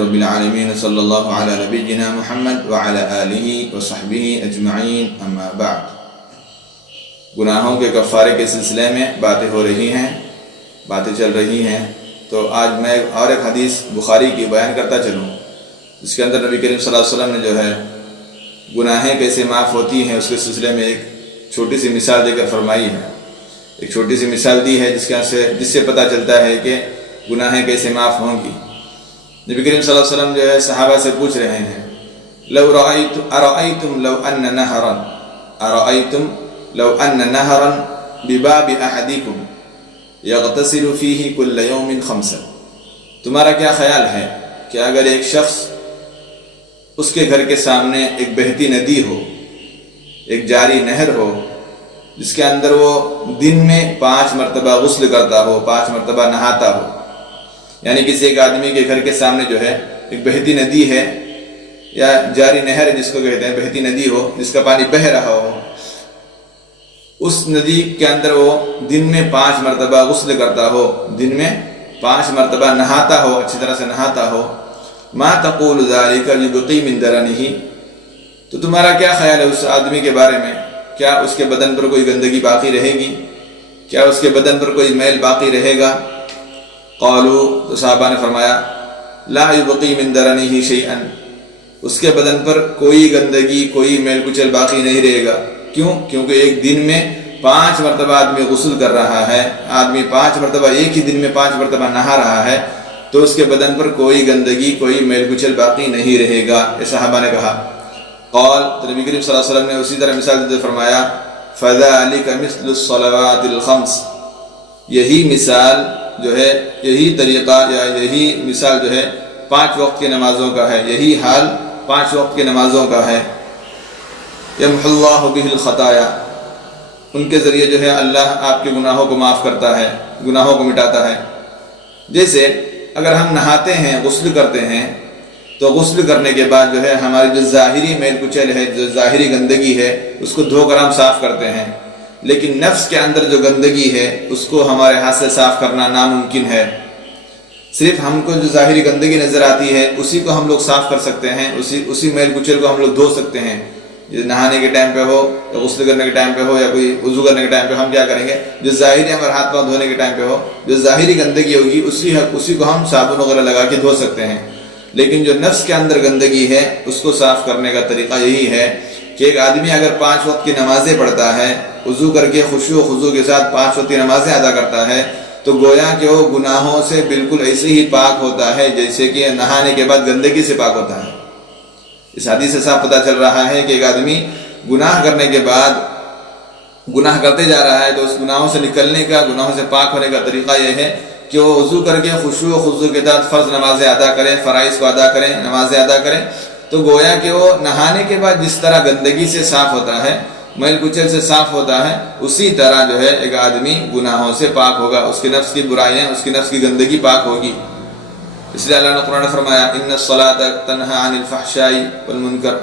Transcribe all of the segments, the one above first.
رب العالمین صلی اللہ علی نبینا محمد وعلی آلہ وصحبہ اجمعین اما بعد۔ گناہوں کے کفارے کے سلسلے میں باتیں ہو رہی ہیں، باتیں چل رہی ہیں، تو آج میں اور ایک حدیث بخاری کی بیان کرتا چلوں، جس کے اندر نبی کریم صلی اللہ علیہ وسلم نے جو ہے گناہیں کیسے معاف ہوتی ہیں اس کے سلسلے میں ایک چھوٹی سی مثال دے کر فرمائی ہے، ایک چھوٹی سی مثال دی ہے جس سے پتہ چلتا ہے کہ گناہیں کیسے معاف ہوں گی۔ نبی کریم صلی اللہ علیہ وسلم جو ہے صحابہ سے پوچھ رہے ہیں، ارأیتم لو ان نہرا بباب احدکم یغتسل فیہ کل یوم خمسا، تمہارا کیا خیال ہے کہ اگر ایک شخص اس کے گھر کے سامنے ایک بہتی ندی ہو، ایک جاری نہر ہو، جس کے اندر وہ دن میں 5 مرتبہ غسل کرتا ہو، 5 مرتبہ نہاتا ہو، یعنی کسی ایک آدمی کے گھر کے سامنے جو ہے ایک بہتی ندی ہے یا جاری نہر ہے جس کو کہتے ہیں، بہتی ندی ہو جس کا پانی بہہ رہا ہو، اس ندی کے اندر وہ دن میں 5 مرتبہ غسل کرتا ہو، دن میں 5 مرتبہ نہاتا ہو، اچھی طرح سے نہاتا ہو، ما تقول ذلك یبقی من درنہ، تو تمہارا کیا خیال ہے اس آدمی کے بارے میں؟ کیا اس کے بدن پر کوئی گندگی باقی رہے گی؟ کیا اس کے بدن پر کوئی میل باقی رہے گا؟ قالوا، تو صحابہ نے فرمایا، لا یبقی من درنہ شیئا، اس کے بدن پر کوئی گندگی، کوئی میل کچل باقی نہیں رہے گا۔ کیوں؟ کیونکہ ایک دن میں 5 مرتبہ آدمی غسل کر رہا ہے، آدمی 5 مرتبہ ایک ہی دن میں 5 مرتبہ نہا رہا ہے، تو اس کے بدن پر کوئی گندگی، کوئی میل کچل باقی نہیں رہے گا، یہ صحابہ نے کہا۔ قال، تو نبی کریم صلی اللہ علیہ وسلم نے اسی طرح مثال دیتے فرمایا، فذلک مثل الصلوات الخمس، یہی مثال جو ہے، یہی طریقہ یا یہی مثال جو ہے 5 وقت کی نمازوں کا ہے، یہی حال 5 وقت کی نمازوں کا ہے۔ یمحو اللہ بہ الخطایا، ان کے ذریعے جو ہے اللہ آپ کے گناہوں کو معاف کرتا ہے، گناہوں کو مٹاتا ہے۔ جیسے اگر ہم نہاتے ہیں، غسل کرتے ہیں، تو غسل کرنے کے بعد جو ہے ہماری جو ظاہری میل کچل ہے، جو ظاہری گندگی ہے، اس کو دھو کر ہم صاف کرتے ہیں، لیکن نفس کے اندر جو گندگی ہے اس کو ہمارے ہاتھ سے صاف کرنا ناممکن ہے۔ صرف ہم کو جو ظاہری گندگی نظر آتی ہے اسی کو ہم لوگ صاف کر سکتے ہیں، اسی میل کچل کو ہم لوگ دھو سکتے ہیں۔ نہانے کے ٹائم پہ ہو یا غسل کرنے کے ٹائم پہ ہو یا کوئی وضو کرنے کے ٹائم پہ ہم کیا کریں گے؟ جو ظاہری ہمارے ہاتھ پاؤں دھونے کے ٹائم پہ ہو، جو ظاہری گندگی ہوگی اسی کو ہم صابن وغیرہ لگا کے دھو سکتے ہیں، لیکن جو نفس کے اندر گندگی ہے اس کو صاف کرنے کا طریقہ یہی ہے کہ ایک آدمی اگر 5 وقت کی نمازیں پڑھتا ہے، وضو کر کے خشوع و خضوع کے ساتھ 5 وقت کی نمازیں ادا کرتا ہے، تو گویا کہ وہ گناہوں سے بالکل ایسے ہی پاک ہوتا ہے جیسے کہ نہانے کے بعد گندگی سے پاک ہوتا ہے۔ اس حدیث سے صاف پتہ چل رہا ہے کہ ایک آدمی گناہ کرنے کے بعد گناہ کرتے جا رہا ہے تو اس گناہوں سے نکلنے کا، گناہوں سے پاک ہونے کا طریقہ یہ ہے کہ وہ وضو کر کے خشوع و خضوع کے ساتھ فرض نمازیں ادا کریں، فرائض کو ادا کریں، نمازیں ادا کریں، تو گویا کہ وہ نہانے کے بعد جس طرح گندگی سے صاف ہوتا ہے، میل کچل سے صاف ہوتا ہے، اسی طرح جو ہے ایک آدمی گناہوں سے پاک ہوگا، اس کے نفس کی برائیاں، اس کی نفس کی گندگی پاک ہوگی۔ اس لیے اللہ نے قرآن میں فرمایا، ان الصلاۃ تنہی عن الفحشاء والمنکر،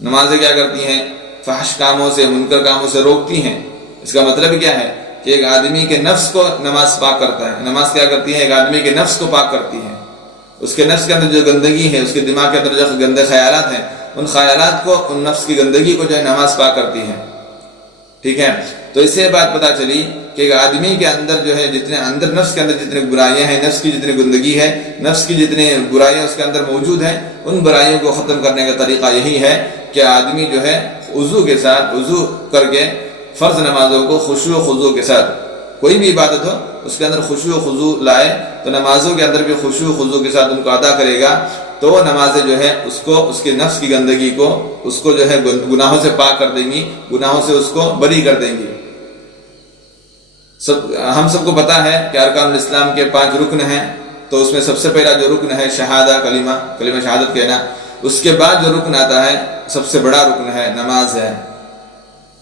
نمازیں کیا کرتی ہیں؟ فحش کاموں سے، منکر کاموں سے روکتی ہیں۔ اس کا مطلب کیا ہے کہ ایک آدمی کے نفس کو نماز پاک کرتا ہے، نماز کیا کرتی ہے؟ ایک آدمی کے نفس کو پاک کرتی ہے، اس کے نفس کے اندر جو گندگی ہے، اس کے دماغ کے اندر جو گندے خیالات ہیں، ان خیالات کو، ان نفس کی گندگی کو جو ہے نماز پاک کرتی ہے۔ ٹھیک ہے، تو اس سے بات پتہ چلی کہ ایک آدمی کے اندر جو ہے جتنے اندر نفس کے اندر جتنے برائیاں ہیں، نفس کی جتنی گندگی ہے، نفس کی جتنی برائیاں اس کے اندر موجود ہیں، ان برائیوں کو ختم کرنے کا طریقہ یہی ہے کہ آدمی جو ہے وضو کے ساتھ، وضو کر کے فرض نمازوں کو خشوع و خضوع کے ساتھ، کوئی بھی عبادت ہو اس کے اندر خشوع و خضوع لائے، تو نمازوں کے اندر بھی خشوع و خضوع کے ساتھ ان کو ادا کرے گا، تو وہ نمازیں جو ہے اس کو، اس کے نفس کی گندگی کو، اس کو جو ہے گناہوں سے پاک کر دیں گی، گناہوں سے اس کو بری کر دیں گی۔ ہم سب کو پتہ ہے کہ ارکان الاسلام کے 5 رکن ہیں، تو اس میں سب سے پہلا جو رکن ہے شہادہ، کلمہ شہادت کہنا، اس کے بعد جو رکن آتا ہے، سب سے بڑا رکن ہے، نماز ہے۔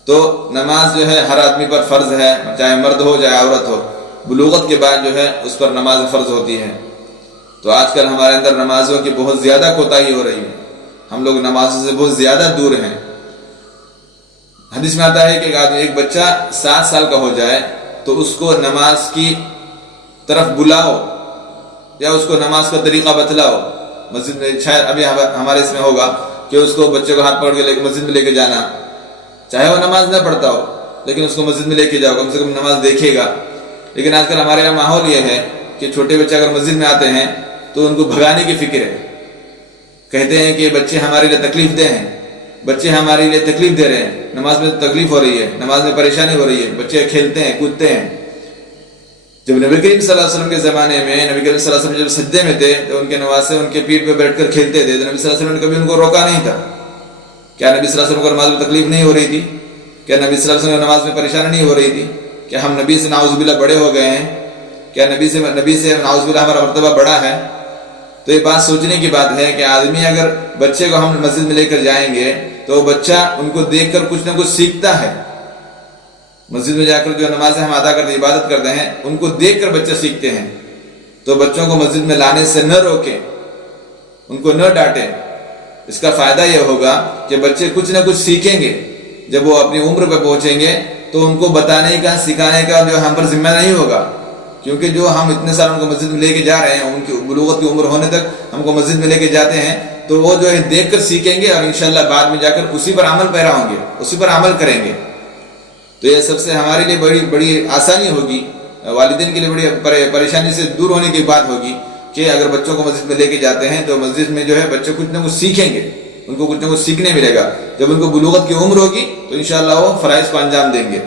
تو نماز جو ہے ہر آدمی پر فرض ہے، چاہے مرد ہو چاہے عورت ہو، بلوغت کے بعد جو ہے اس پر نماز فرض ہوتی ہے۔ تو آج کل ہمارے اندر نمازوں کی بہت زیادہ کوتاہی ہو رہی ہے، ہم لوگ نمازوں سے بہت زیادہ دور ہیں۔ حدیث میں آتا ہے کہ ایک بچہ 7 سال کا ہو جائے تو اس کو نماز کی طرف بلاؤ یا اس کو نماز کا طریقہ بتلاؤ، مسجد میں شاید ابھی ہمارے اس میں ہوگا کہ اس کو بچے کو ہاتھ پکڑ کے مسجد میں لے کے جانا، چاہے وہ نماز نہ پڑھتا ہو لیکن اس کو مسجد میں لے کے جاؤ، کم سے کم نماز دیکھے گا۔ لیکن آج کل ہمارے یہاں ماحول یہ ہے کہ چھوٹے بچے اگر مسجد میں آتے ہیں تو ان کو بھگانے کی فکر ہے، کہتے ہیں کہ بچے ہمارے لیے تکلیف دہ ہیں، بچے ہمارے لیے تکلیف دے رہے ہیں، نماز میں تکلیف ہو رہی ہے، نماز میں پریشانی ہو رہی ہے، بچے کھیلتے ہیں کودتے ہیں۔ جب نبی کریم صلی اللہ علیہ وسلم کے زمانے میں نبی کریم صلی اللہ علیہ وسلم جب سجدے میں تھے تو ان کے نواسے ان کے پیٹھ پہ بیٹھ کر کھیلتے تھے، تو نبی صلی اللہ علیہ وسلم نے کبھی ان کو روکا نہیں تھا۔ کیا نبی صلی اللہ علیہ وسلم کو نماز میں تکلیف نہیں ہو رہی تھی؟ کیا نبی صلی اللہ علیہ وسلم کو نماز میں پریشانی نہیں ہو رہی تھی؟ کیا ہم نبی سے نعوذ باللہ بڑے ہو گئے ہیں؟ کیا نبی سے نعوذ باللہ ہمارا مرتبہ بڑا ہے؟ تو یہ بات سوچنے کی بات ہے کہ آدمی اگر بچے کو ہم مسجد میں لے کر جائیں گے تو بچہ ان کو دیکھ کر کچھ نہ کچھ سیکھتا ہے۔ مسجد میں جا کر جو نمازیں ہم ادا کرتے عبادت کرتے ہیں ان کو دیکھ کر بچہ سیکھتے ہیں۔ تو بچوں کو مسجد میں لانے سے نہ روکیں، ان کو نہ ڈانٹیں۔ اس کا فائدہ یہ ہوگا کہ بچے کچھ نہ کچھ سیکھیں گے، جب وہ اپنی عمر پہ پہنچیں گے تو ان کو بتانے کا سکھانے کا جو ہم پر ذمہ نہیں ہوگا، کیونکہ جو ہم اتنے سال ان کو مسجد میں لے کے جا رہے ہیں، ان کی بلوغت کی عمر ہونے تک ہم کو مسجد میں لے کے جاتے ہیں، تو وہ جو ہے دیکھ کر سیکھیں گے اور انشاءاللہ بعد میں جا کر اسی پر عمل پیرا ہوں گے، اسی پر عمل کریں گے۔ تو یہ سب سے ہمارے لیے بڑی آسانی ہوگی، والدین کے لیے بڑی پریشانی سے دور ہونے کی بات ہوگی کہ اگر بچوں کو مسجد میں لے کے جاتے ہیں تو مسجد میں جو ہے بچے کچھ نہ کچھ سیکھیں گے، ان کو کچھ نہ کچھ سیکھنے ملے گا۔ جب ان کو بلوغت کی عمر ہوگی تو انشاءاللہ وہ فرائض کو انجام دیں گے۔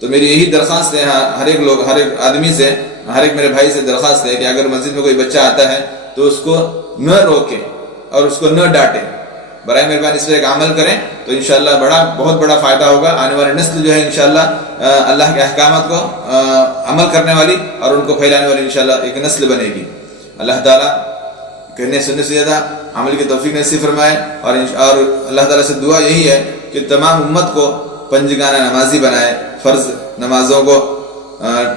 تو میری یہی درخواست ہے ہر ایک آدمی سے، ہر ایک میرے بھائی سے درخواست ہے کہ اگر مسجد میں کوئی بچہ آتا ہے تو اس کو نہ روکیں اور اس کو نہ ڈانٹیں، برائے مہربانی اس پر ایک عمل کریں تو انشاءاللہ بہت بڑا فائدہ ہوگا۔ آنے والی نسل جو ہے انشاءاللہ اللہ کے احکامات کو عمل کرنے والی اور ان کو پھیلانے والی انشاءاللہ ایک نسل بنے گی۔ اللہ تعالیٰ کہنے سننے سے زیادہ عمل کی توفیق نصیب فرمائے، اور اللہ تعالیٰ سے دعا یہی ہے کہ تمام امت کو پنجگانہ نمازی بنائے، فرض نمازوں کو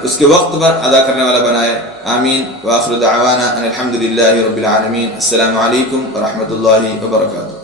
اس کے وقت پر ادا کرنے والا بنائے۔ آمین۔ وآخر دعوانا ان الحمد للہ رب العالمین۔ السلام علیکم ورحمۃ اللہ وبرکاتہ۔